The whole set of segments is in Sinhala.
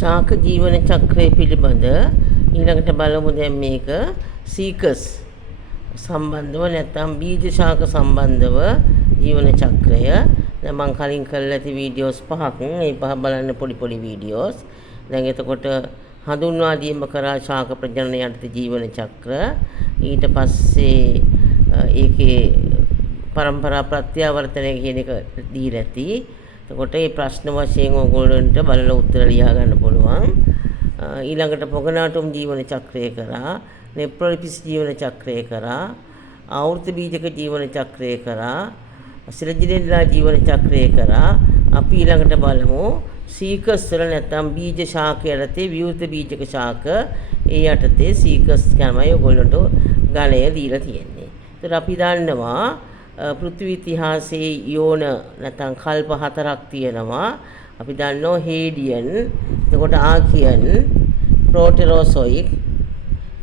ශාක ජීවන චක්‍රය පිළිබඳ ඊළඟට බලමු දැන් මේක සීකස් සම්බන්ධව නැත්නම් බීජ ශාක සම්බන්ධව ජීවන චක්‍රය. දැන් මම කලින් කරලා ඇති වීඩියෝස් 5ක් මේ 5 බලන්න පොඩි වීඩියෝස්. දැන් එතකොට හඳුන්වා දීම කරා ශාක ප්‍රජනන යටතේ ජීවන චක්‍ර. ඊට පස්සේ ඒකේ පරම්පරා ප්‍රත්‍යාවර්තනය කියන එක දීලා ඇති. එතකොට මේ ප්‍රශ්න වශයෙන් ඕගොල්ලන්ට බලලා උත්තර ලියා ගන්න පුළුවන්. ඊළඟට පොගනාටුම් ජීවන චක්‍රය කරා, නෙප්‍රොලිපිස් ජීවන චක්‍රය කරා, ආවෘත බීජක ජීවන චක්‍රය කරා, සිරජිනෙල්ලා ජීවන චක්‍රය කරා. අපි ඊළඟට බලමු සීකස් වල නැත්නම් බීජ ශාක යටතේ විවෘත බීජක ශාක ඒ යටතේ සීකස් තමයි ඔයගොල්ලන්ට ගණය දීලා තියෙන්නේ. ඒතර අපි දන්නවා පෘථිවි ඉතිහාසයේ යෝන නැත්නම් කල්ප 4ක් තියෙනවා. අපි දන්නවා හේඩියන්, එතකොට ආකියන්, ප්‍රෝටෙරෝසොයික්,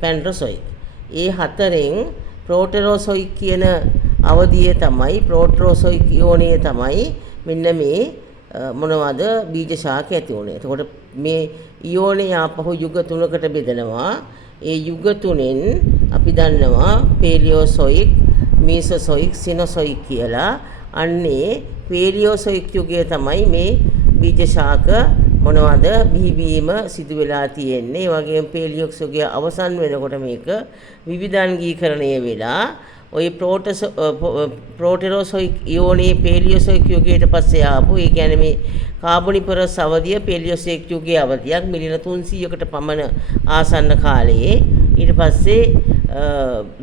පැන්ඩ්‍රොසොයික්. ඒ හතරෙන් ප්‍රෝටෙරෝසොයික් කියන අවධියේ තමයි ප්‍රෝටෙරෝසොයික් යෝනයේ තමයි මෙන්න මේ මොනවද බීජ ශාක ඇති වුණේ. එතකොට මේ යෝනේ ආපහු යුග 3කට බෙදෙනවා. ඒ යුග 3ෙන් අපි දන්නවා පේලියෝසොයික්, මීසොසොයික්, සිනොසොයික් කියලා. අන්නේ පේලියෝසොයික් යුගයේ තමයි මේ බීජ ශාක මොනවද බිහිවීම සිදු වෙලා තියෙන්නේ. ඒ වගේම පේලියොක්ස් යුගය අවසන් වෙනකොට මේක විවිධාංගීකරණය වෙලා ඔය ප්‍රෝටෙරෝසොයික් යෝනේ පේලියෝසොයික් යුගයට පස්සේ ආපු, ඒ කියන්නේ මේ කාබොනිපරස් අවධිය පේලියෝසොයික් යුගයේ අවධියක් මිලියන 300කට පමණ ආසන්න කාලයේ. ඊට පස්සේ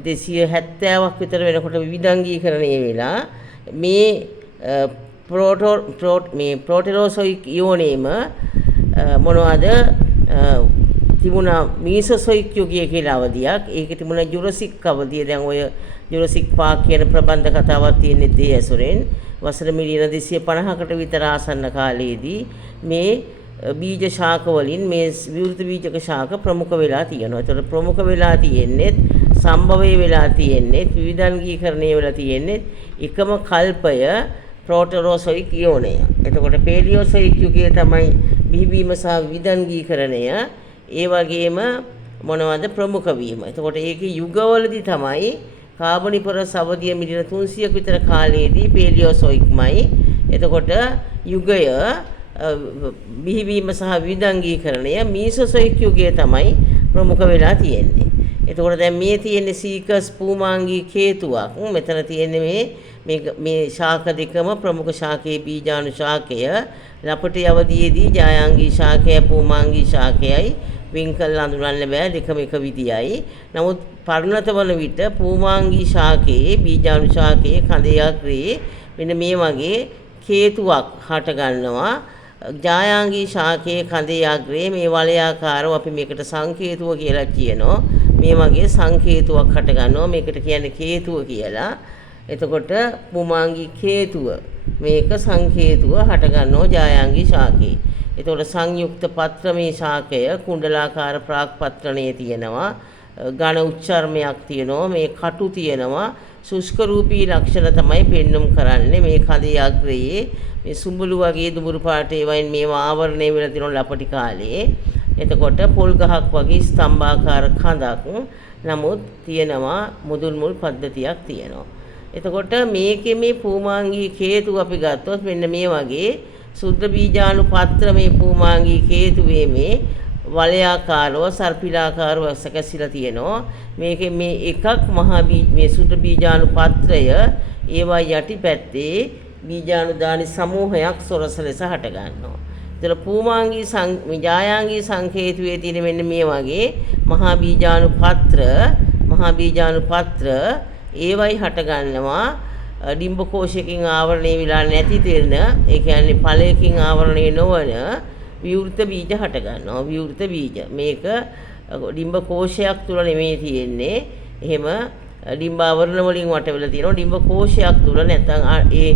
270ක් විතර වෙනකොට විවිධාංගීකරණය වෙලා මේ ප්‍රෝටෙරෝසොයික් යෝනේම මොනවද තිබුණා මීසොසොයික් යුගය කියලා අවධියක්. ඒකේ තිබුණා ජුරසික් අවධිය. දැන් ඔය ජුරසික් පාක් කියන ප්‍රබන්ධ කතාවක් තියෙන්නේ ඒ ඇසුරෙන්. වසර මිලියන 250කට විතර ආසන්න කාලයේදී මේ බීජ ශාක වලින් මේ විවෘත බීජක ශාක ප්‍රමුඛ වෙලා තියෙනවා. ඒතකොට ප්‍රමුඛ වෙලා තියෙන්නේ සම්භවය වෙලා තියෙන්නේ විවිධාංගීකරණය වෙලා තියෙන්නේ එකම කල්පය ප්‍රෝටෙරෝසොයික් යෝනය. එතකොට පේලියෝසොයික් යුගයේ තමයි බිහිවීම සහ විවිධාංගීකරණය. ඒ වගේම මොනවද ප්‍රමුඛ වීම. එතකොට ඒකේ යුගවලදී තමයි කාබොනිපරස් අවධිය මිලියන 300ක විතර කාලයේදී පේලියෝසොයික්මයි. එතකොට යුගය බිහිවීම සහ විවිධාංගීකරණය මීසොසොයික් යුගයේ තමයි ප්‍රමුඛ වෙලා තියෙන්නේ. එතකොට දැන් මේ තියෙන්නේ සීකස් පූමාංගී හේතුවක්. මෙතන තියෙන්නේ මේ ශාක දෙකම ප්‍රමුඛ ශාකයේ බීජාණු ශාකය ලපටි අවධියේදී ජායාංගී ශාකය පූමාංගී ශාකයයි වින් කරලා අඳුරන්න බෑ, දෙකම එක විදියයි. නමුත් පරිණත වන විට පූමාංගී ශාකයේ බීජාණු ශාකයේ කඳේ අග්‍රේ මෙන්න මේ වගේ හේතුවක් හට ගන්නවා. ජායාංගී ශාකයේ කඳේ අග්‍රේ මේ වලයාකාරව අපි මේකට සංකේතුව කියලා කියනවා. මේ වගේ සංකේතුවක් හට ගන්නවා. මේකට කියන්නේ හේතුව කියලා. එතකොට පුමාංගී හේතුව මේක සංකේතුව හට ගන්නවා ජායාංගී ශාකයේ. එතකොට සංයුක්ත පත්‍රමේ ශාකය කුණ්ඩලාකාර ප්‍රාක් පත්‍රණයේ තියෙනවා. ඝන උච්චර්මයක් තියෙනවා. මේ කටු තියෙනවා. සුෂ්ක රූපී ලක්ෂණ තමයි පෙන්눔 කරන්නේ. මේ කඳේ අග්‍රයේ මේ සුඹුළු වගේ දුඹුරු පාට ඒවයින් මේවා ආවරණය වෙලා තියෙන ලපටි කාලේ. එතකොට පොල් ගහක් වගේ ස්තම්භාකාර කඳක් නමුත් තියෙනවා මුදුන් මුල් පද්ධතියක් තියෙනවා. එතකොට මේකේ මේ පූමාංගී හේතු අපි ගත්තොත් මෙන්න මේ වගේ සුද්ධ බීජාණු පත්‍ර මේ පූමාංගී හේතුවේ මේ වලයාකාරව සර්පිලාකාරව සැකසීලා තියෙනවා. මේකේ මේ එකක් මහා මේ සුද්ධ බීජාණු පත්‍රය ඒවා යටිපැත්තේ බීජාණු දානි සමූහයක් සොරස ලෙස හට ගන්නවා. ඒතර පූමාංගී ජායාංගී සංකේතුවේ තියෙන මෙන්න මේ වගේ මහා බීජාණු පත්‍ර ඒවයි හට ගන්නවා ඩිම්බ කෝෂයකින් ආවරණය වෙලා නැති තෙරණ, ඒ කියන්නේ ඵලයකින් ආවරණය නොවන විවෘත බීජ හට ගන්නවා. විවෘත බීජ මේක ඩිම්බ කෝෂයක් තුල නෙමෙයි තියෙන්නේ. එහෙම ඩිම්බ ආවරණ වලින් වට වෙලා තියෙනවා. ඩිම්බ කෝෂයක් තුල නැත්නම් ඒ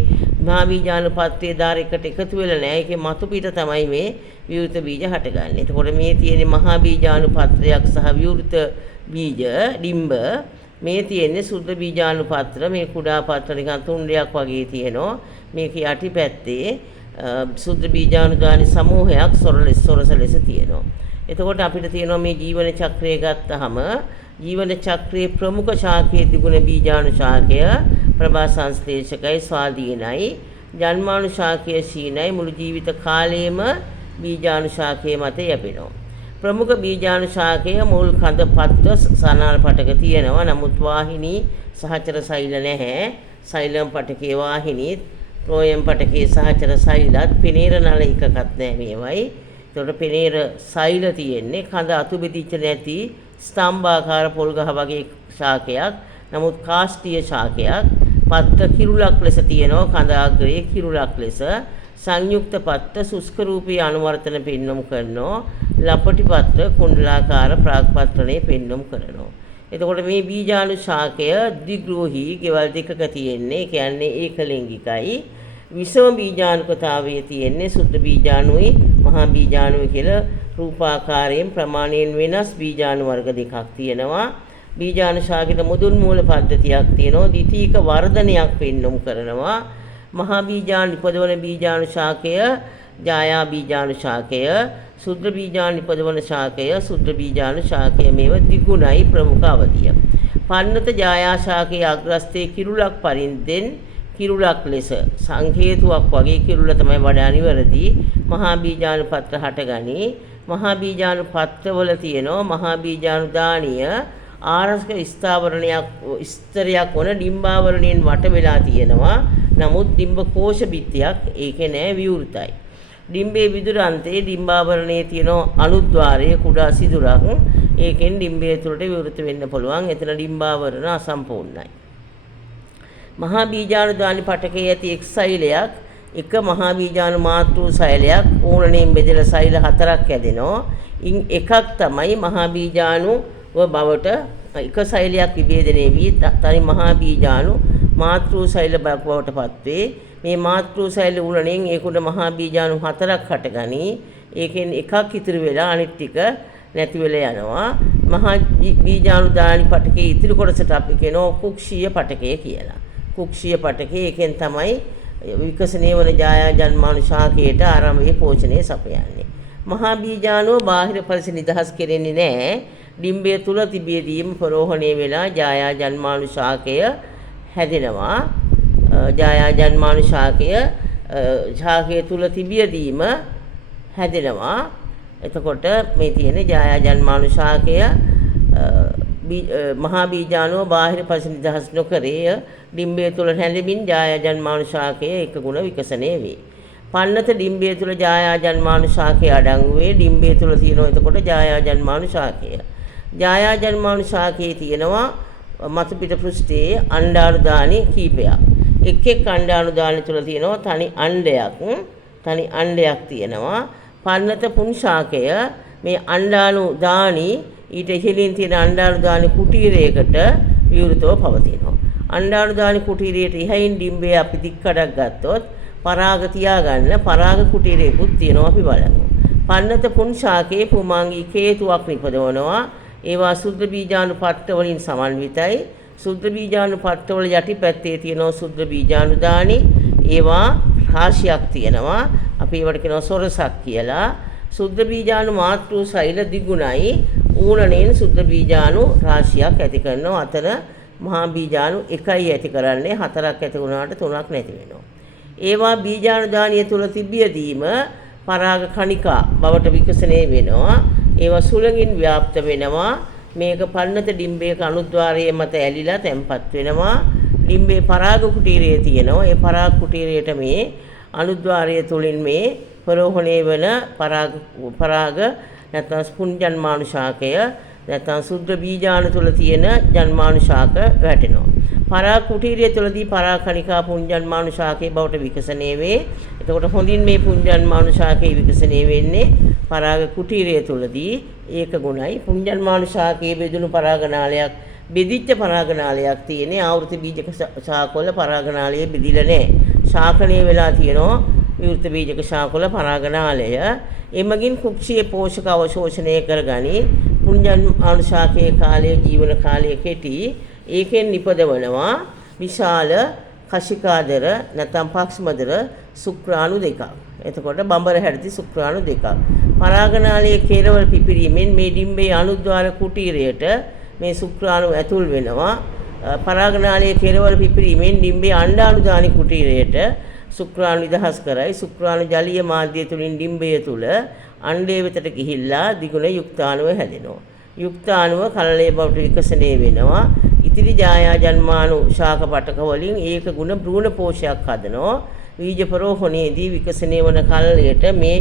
මහා බීජාණු පත්‍රයේ ධාරයකට එකතු වෙලා නැහැ. ඒකේ මතු පිට තමයි මේ විවෘත බීජ හටගන්නේ. එතකොට මේ තියෙන්නේ මහා බීජාණු පත්‍රයක් සහ විවෘත බීජ ඩිම්බ. මේ තියෙන්නේ සුද්ධ බීජාණු පත්‍ර. මේ කුඩා පත්‍ර නිකන් තුණ්ඩයක් වගේ තියෙනවා. මේක යටිපැත්තේ සුද්ධ බීජාණුදානි සමූහයක් සොරස ලෙස තියෙනවා. එතකොට අපිට තියෙනවා මේ ජීවන චක්‍රය ගත්තහම ජීවන චක්‍රයේ ප්‍රමුඛ ශාකයේ තිබුණ බීජාණු ශාකය ප්‍රභා සංශ්ලේෂකයි ස්වාධීනයි. ජන්මාණු ශාකය සීනයි. මුළු ජීවිත කාලයේම බීජාණු ශාකයේ මත යැපෙනවා. ප්‍රමුඛ බීජාණු ශාකය මුල් කඳ පත්ව සනාල පටක තියෙනවා. නමුත් වාහිනී සහචර සෛල නැහැ. සෛලම් පටකේ වාහිනීත් ප්‍රෝයම් පටකේ සහචර සෛලත් පෙනීර නල එකකත් නැහැ මේවයි. ඒකට පෙනීර සෛල තියෙන්නේ කඳ අතු බෙදිච්ච නැති ස්තම්භාකාර පොල්ගහ වගේ ශාකයක්. නමුත් කාෂ්ඨීය ශාකයක්. පත්‍ර කිරුලක් ලෙස තියෙනවා. කඳ අග්‍රයේ කිරුලක් ලෙස සංයුක්ත පත්‍ර සුස්ක රූපී අනුවර්තන පෙන්වම් කරනවා. ලපටි පත්‍ර කුණ්ඩලාකාර ප්‍රාග්පත්‍රණේ පෙන්වම් කරනවා. එතකොට මේ බීජාණු ශාකය ද්විග්‍රෝහී ගෙවල් දෙකක තියෙන්නේ. ඒ කියන්නේ ඒකලිංගිකයි. විෂම බීජාණුකතාවයේ තියෙන්නේ සුද්ධ බීජාණුයි මහා බීජාණුයි කියලා රූපාකාරයෙන් ප්‍රමාණයෙන් වෙනස් බීජාණු වර්ග දෙකක් තියෙනවා. බීජාණු ශාකයට මුදුන් මූල පද්ධතියක් තියෙනවා. ද්විතීක වර්ධනයක් පෙන්වම් කරනවා. මහා බීජාණු නිපදවන බීජාණු ශාකය ජායා බීජාණු ශාකය, සුද්ධ බීජාණු නිපදවන ශාකය, සුද්ධ බීජාණු ශාකය මේව ද්විගුණයි ප්‍රමුඛ අවධිය. පන්නත ජායා ශාකයේ අග්‍රස්තේ කිරුලක් පරින්දෙන් කිරුලක් ලෙස සංකේතුවක් වගේ කිරුල තමයි වඩා නිවැරදි. මහා බීජාණු පත්‍ර හටගනී. මහා බීජාණු පත්‍රවල තියෙනවා මහා බීජාණු දානීය ආරස්ක ස්තරයක් වන ඩිම්බාවරණයෙන් වට වෙලා තියෙනවා. නමුත් ඩිම්බ කෝෂ බිත්තියක් ඒකේ නෑ විවෘතයි. ඩිම්බේ විදුරන්තයේ ඩිම්බාවරණයේ තියෙන අනුද්වාරයේ කුඩා සිදුරක්. ඒකෙන් ඩිම්බය තුළට විවෘත වෙන්න පුළුවන්. එතන ඩිම්බාවරණ අසම්පූර්ණයි. මහා බීජාණු දානි පටකයේ ඇති එක් සෛලයක් එක මහා බීජාණු මාතෘ සෛලයක් ඕනණයෙන් බෙදලා සෛල 4ක් හැදෙනවා. ඉන් එකක් තමයි මහා බීජාණු බවට එක සෛලයක් විභේදනය වී තනි මහා බීජාණු මාතෘ සෛල බවට පත්වේ. මේ මාතෘ සෛල උණණයෙන් ඒකුඩ මහා බීජාණු 4ක් හටගනී. ඒකෙන් එකක් ඉතුරු වෙලා අනිත් ටික නැති වෙලා යනවා. මහා බීජාණු දානි පටකයේ ඉතුරු කොටසට අපි කියනවා කුක්ෂීය පටකය කියලා. කුක්ෂීය පටකයේ එකෙන් තමයි විකසනය වන ජායා ජන්මාණු ශාකයට ආරම්භයේ පෝෂණය සපයන්නේ. මහා බීජාණුව බාහිර පරිසර නිදහස් කෙරෙන්නේ නැහැ. ඩිම්බය තුල තිබියදීම ප්‍රෝහණය වෙලා ජායා ජන්මාණු ශාකය හැදෙනවා. ජායා ජන්මාණු ශාකය තුල තිබියදීම හැදෙනවා. එතකොට මේ තියෙන ජායා ජන්මාණු ශාකය මහා බීජාණුව බාහිර පරිසර නිදහස් නොකරේ ඩිම්බය තුල හැදෙමින් ජායා ජන්මාණු ශාකය එක ගුණ විකසනය වේ. පන්නත ඩිම්බය තුල ජායා ජන්මාණු ශාකය අඩංගු වේ. ඩිම්බය තුල තියෙනවා එතකොට ජායා ජන්මාණු ශාකය. ජායා ජන්මාණු ශාකයේ තියෙනවා මතු පිට පෘෂ්ඨයේ අණ්ඩාණු දානි කීපයක්. එක් අණ්ඩාණු දානි තුල තියෙනවා තනි අණ්ඩයක් තියෙනවා. පන්නත පුන් ශාකය මේ අණ්ඩාණු දානි ඊට ඉහළින් තියෙන අණ්ඩාණු දානි කුටීරයකට විවෘතව පවතිනවා. අණ්ඩාණු දානි කුටීරයට ඉහයින් ඩිම්බය අපි දික්කඩක් ගත්තොත් පරාග තියාගන්න පරාග කුටීරයකුත් තියෙනවා අපි බලමු. පන්නත පුන් ශාකයේ පුමාංගී කේතුවක් නිපදවනවා. ඒවා සුද්ධ බීජාණු පට්ට වලින් සමන්විතයි. සුද්ධ බීජාණු පට්ටවල යටිපැත්තේ තියෙනවා සුද්ධ බීජාණු දානි. ඒවා රාශියක් තියෙනවා. අපි ඒවට කියනවා සොරසක් කියලා. සුද්ධ බීජාණු මාතෘ සෛල දිගුණයි. ඌණණයෙන් සුද්ධ බීජාණු රාශියක් ඇති කරනවා. අතර මහා බීජාණු එකයි ඇති කරන්නේ. 4ක් ඇති වුණාට 3ක් නැති වෙනවා. ඒවා බීජාණු දානිය තුල තිබියදීම පරාග කණිකා බවට විකසනය වෙනවා. ඒවා සුළඟින් ව්‍යාප්ත වෙනවා. මේක පන්නත ඩිම්බයක අනුද්වාරයේ මත ඇලිලා තැම්පත් වෙනවා. ඩිම්බේ පරාග කුටීරයේ තියෙනවා. ඒ පරාග කුටීරයට මේ අනුද්වාරය තුලින් මේ ප්‍රෝහණය වෙන පරාග නැත්නම් ස්පුන් ජන්මාණු ශාකය නැත්නම් සුද්ධ බීජාණු තුල තියෙන ජන්මාණු ශාක වැටෙනවා. පරාග කුටීරය තුලදී පරාග කණිකා පුංජන්මාණු ශාකයේ බවට විකසනය වේ. එතකොට හොඳින් මේ පුංජන්මාණු ශාකයේ විකසනය වෙන්නේ පරාග කුටීරය තුලදී. ඒක ගුණයි. පුංජන්මාණු ශාකයේ බෙදුණු පරාගනාලයක් බෙදිච්ච පරාගනාලයක් තියෙන්නේ. ආවෘත බීජක ශාකවල පරාගනාලය බෙදිලා නැහැ. ශාකණය වෙලා තියෙනවා විවෘත බීජක ශාකවල පරාගනාලය. එමගින් කුක්ෂීය පෝෂක අවශෝෂණය කරගනි. පුංජන්මාණු ශාකයේ කාලය ජීවන කාලය කෙටි. ඒකෙන් නිපදවනවා විශාල කශිකාදර නැත්නම් පක්ෂමදර ශුක්‍රාණු දෙකක්. එතකොට බඹර හැඩති ශුක්‍රාණු දෙකක්. පරාගනාලයේ කෙරවල පිපිරීමෙන් මේ ඩිම්බයේ අනුද්වාර කුටීරයට මේ ශුක්‍රාණු ඇතුල් වෙනවා. පරාගනාලයේ කෙරවල පිපිරීමෙන් ඩිම්බයේ අණ්ඩාණුදානි කුටීරයට ශුක්‍රාණු නිදහස් කරයි. ශුක්‍රාණු ජලීය මාධ්‍ය තුලින් ඩිම්බය තුල අණ්ඩය වෙතට ගිහිල්ලා දිගුණ යුක්තාණුව හැදෙනවා. යුක්තාණුව කලලයේ බවට විකසනය වෙනවා. ඉතිරි ජායා ජන්මාණු ශාක පටක වලින් ඒක ගුණ භ්‍රූණ පෝෂයක් හදනවා. බීජ පරෝහණයේදී විකසනය වන කලලයට මේ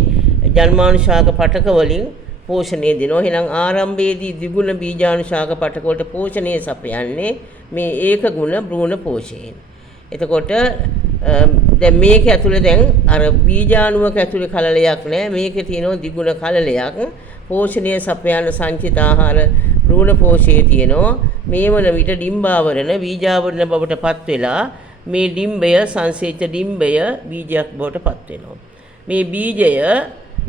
ජන්මාණු ශාක පටක වලින් පෝෂණය දෙනවා. එහෙනම් ආරම්භයේදී ද්විගුණ බීජාණු ශාක පටක වලට පෝෂණය සපයන්නේ මේ ඒක ගුණ භ්‍රූණ පෝෂයෙන්. එතකොට දැන් මේක ඇතුලේ දැන් අර බීජාණුවක ඇතුලේ කලලයක් නැහැ. මේකේ තියෙනවා ද්විගුණ කලලයක්. පෝෂණය සපයන සංචිත ආහාර භ්‍රූණ පෝෂයේ තියෙනවා. මේ වන විට ඩිම්බාවරණ බීජාවරණ බවට පත් වෙලා මේ ඩිම්බය සංසේච ඩිම්බය බීජයක් බවට පත් වෙනවා. මේ බීජය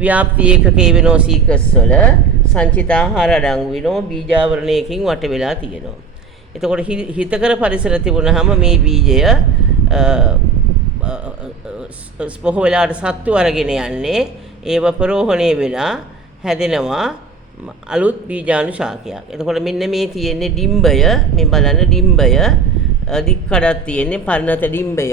ව්‍යාප්ති ඒකකයේ වෙනෝ සීකස් වල සංචිත ආහාර අඩංගු වෙනෝ බීජාවරණයකින් වට වෙලා තියෙනවා. එතකොට හිතකර පරිසර තිබුණාම මේ බීජය බොහෝ වෙලාවට සත්තු අරගෙන යන්නේ ඒව ප්‍රෝහණය වෙලා හැදෙනවා අලුත් බීජාණු ශාකයක්. එතකොට මෙන්න මේ තියෙන්නේ ඩිම්බය. මේ බලන්න ඩිම්බය දික්කඩක් තියෙන්නේ පරිණත ඩිම්බය.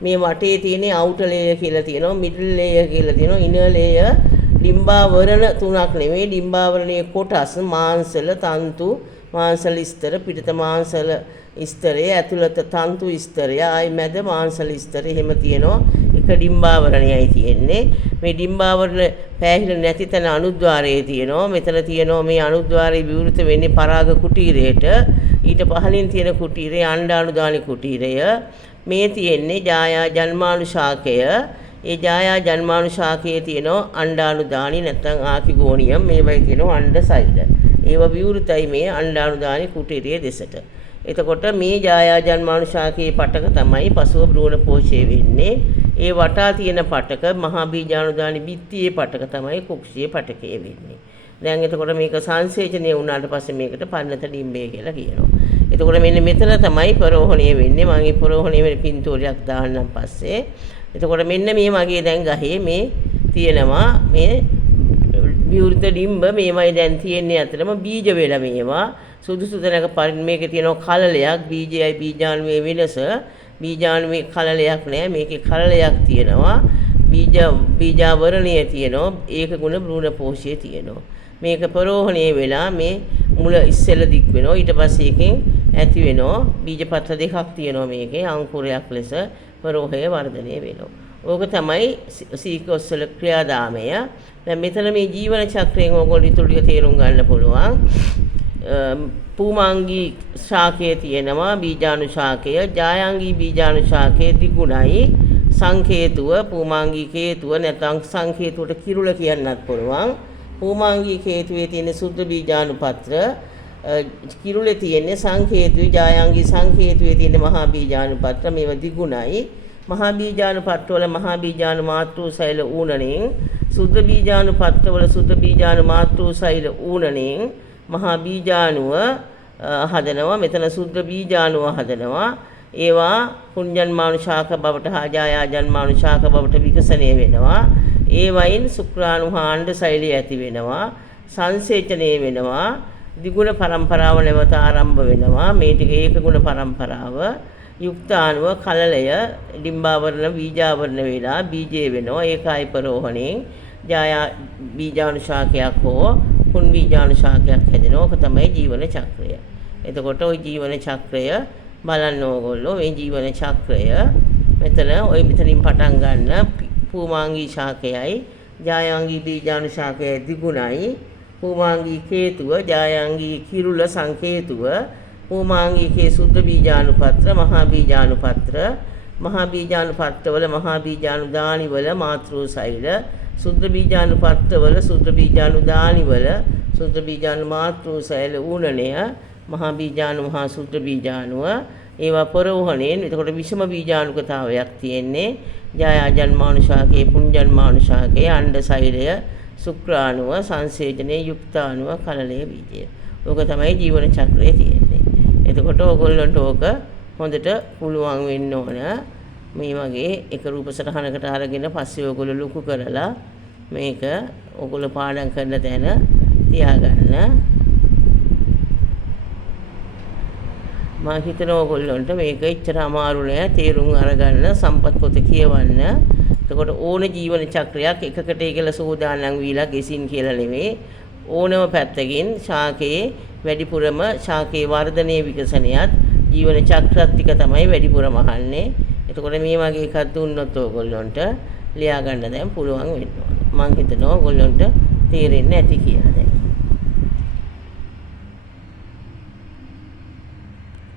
මේ වටේ තියෙන්නේ අවුටර් ලේයර් කියලා තියෙනවා, මිඩල් ලේයර් කියලා තියෙනවා, ඉනර් ලේයර්. ඩිම්බාවරණ තුනක් නෙමෙයි. ඩිම්බාවරණයේ කොටස් මාංශල, තන්තු, මාංශල ස්තර, පිටත මාංශල ස්තරය, ඇතුළත තන්තු ස්තරය, ආයි මැද මාංශල ස්තරය එහෙම තියෙනවා. එක ඩිම්බාවරණයයි තියෙන්නේ. මේ ඩිම්බාවරණ පෑහිලා නැති තැන අනුද්වාරයේ තියෙනවා. මෙතන තියෙනවා මේ අනුද්වාරයේ විවෘත වෙන්නේ පරාග කුටීරයට. ඊට පහළින් තියෙන කුටීරය අණ්ඩාණුදානි කුටීරය. මේ තියෙන්නේ ජායා ජන්මාණු ශාකය. ඒ ජායා ජන්මාණු ශාකයේ තියෙනවා අණ්ඩාණුදානි නැත්නම් ආකිගෝනියම්. මේවයි තියෙනවා අණ්ඩසෛල. ඒව විවෘතයි මේ අණ්ඩාණුදානි කුටීරයේ දෙසට. එතකොට මේ ජායා ජන්මාණු ශාකයේ පටක තමයි පසුව භ්‍රූණ පෝෂය වෙන්නේ. ඒ වටා තියෙන පටක මහා බීජාණුදානි බිත්තියේ පටක තමයි කුක්ෂියේ පටකයේ වෙන්නේ. දැන් එතකොට මේක සංසේචනය වුණාට පස්සේ මේකට පරිණත ඩිම්බය කියලා කියනවා. එතකොට මෙන්න මෙතන තමයි ප්‍රෝහණය වෙන්නේ. මම මේ ප්‍රෝහණය වෙන පින්තූරයක් දාන්නම් පස්සේ. එතකොට මෙන්න මේ මගේ දැන් ගහේ මේ තියෙනවා මේ විවෘත ඩිම්බ. මේවයි දැන් තියෙන්නේ අතරම බීජ වෙලා මේවා. සුදුසු තැනක මේකේ තියෙනවා කලලයක්. බීජයයි බීජාණුවේ වෙනස. බීජාණුවේ කලලයක් නැහැ. මේකේ කලලයක් තියෙනවා. බීජාවරණය තියෙනවා. ඒක ගුණ භ්‍රූණ පෝෂය තියෙනවා. මේක ප්‍රෝහණය වෙලා මේ මුල ඉස්සෙල්ල දික් වෙනවා. ඊට පස්සේ එකෙන් ඇති වෙනවා බීජපත්‍ර දෙකක් තියෙනවා මේකේ. අංකුරයක් ලෙස ප්‍රෝහය වර්ධනය වෙනවා. ඕක තමයි සීකෝස් වල ක්‍රියාදාමය. දැන් මෙතන මේ ජීවන චක්‍රයෙන් ඕගොල්ලෝ ඊටු ටික තේරුම් ගන්න පුළුවන්. පූමාංගී ශාකයේ තියෙනවා බීජාණු ශාකය. ජායාංගී බීජාණු ශාකයේ දිගුණයි. සංකේතුව පූමාංගී කේතුව නැත්නම් සංකේතුවට කිරුළ කියන්නත් පුළුවන්. පූමාංගී කේතුවේ තියෙන සුද්ධ බීජාණුපත්‍ර, කිරුළේ තියෙන සංකේතුවේ ජායාංගී සංකේතුවේ තියෙන මහා බීජාණුපත්‍ර. මේවා දිගුණයි. මහා බීජාණුපත්‍ර වල මහා බීජාණු මාතෘ සෛල ඌණණෙන්, සුද්ධ බීජාණුපත්‍ර වල සුද්ධ බීජාණු මාතෘ සෛල ඌණණෙන් මහා බීජාණුව හදනවා. මෙතන සුද්ධ බීජාණුව හදනවා. ඒවා පුඤ්ජන්මාණු ශාක බවට හා ජායා ජන්මාණු ශාක බවට විකසනය වෙනවා. ඒ වයින් ශුක්‍රාණු හා අණ්ඩසෛලය ඇති වෙනවා. සංසේචනය වෙනවා. ද්විගුණ පරම්පරාව නැවත ආරම්භ වෙනවා. මේ ටික ඒක ගුණ පරම්පරාව. යුක්තාණුව කලලය ඩිම්බාවරණ බීජාවරණ වෙලා බීජය වෙනවා. ඒකයි ප්‍රෝහණයෙන් ජායා බීජාණු ශාකයක් හෝ පුන් බීජාණු ශාකයක් හැදෙනවා. ඕක තමයි ජීවන චක්‍රය. එතකොට ওই ජීවන චක්‍රය බලන්න ඕගොල්ලෝ. මේ ජීවන චක්‍රය මෙතන ওই මෙතනින් පටන් ගන්න පූමාංගී ශාකයයි ජායාංගී බීජාණු ශාකයයි දිගුණයි. පූමාංගී කේතුව ජායාංගී කිරුළ සංකේතුව පූමාංගී කේ සුද්ධ බීජාණුපත්‍ර මහා බීජාණුපත්‍ර මහා බීජාණුපත්‍ර වල මහා බීජාණු දානි වල මාතෘ සෛල සුද්ධ බීජාණුපත්‍ර වල සුද්ධ බීජාණු දානි වල සුද්ධ බීජාණු මාතෘ සෛල ඌණණය මහා බීජාණු මහා සුද්ධ බීජාණුව ඒවා ප්‍රෝහණයෙන්. එතකොට විෂම බීජාණුකතාවයක් තියෙන්නේ. ජායා ජන්මාණු ශාකයේ පුඤ්ජන්මාණු ශාකයේ අණ්ඩසෛලය ශුක්‍රාණුව සංසේචනයේ යුක්තාණුව කලලය බීජය. ඕක තමයි ජීවන චක්‍රයේ තියෙන්නේ. එතකොට ඕගොල්ලන්ට ඕක හොඳට පුළුවන් වෙන්න ඕන. මේ වගේ එක රූප සටහනකට අරගෙන පස්සේ ඔයගොල්ලෝ ලොකු කරලා මේක ඔයගොල්ලෝ පාඩම් කරන තැන තියාගන්න. මම හිතනවා ඔයගොල්ලන්ට මේක එච්චර අමාරු නෑ තේරුම් අරගන්න සම්පත් පොත කියවන්න. එතකොට ඕන ජීවන චක්‍රයක් එකකට ඒකලා සෝදානම් වීලා ගෙසින් කියලා නෙමෙයි ඕනම පැත්තකින් ශාකයේ වැඩිපුරම ශාකයේ වර්ධනයේ විකසනයත් ජීවන චක්‍රත් ටික තමයි වැඩිපුරම අහන්නේ. එතකොට මේ වගේ එකක් දුන්නොත් ඔයගොල්ලන්ට ලියා ගන්න දැන් පුළුවන් වෙනවා. මම හිතනවා ඔයගොල්ලන්ට තේරෙන්නේ නැති කියලා දැන්.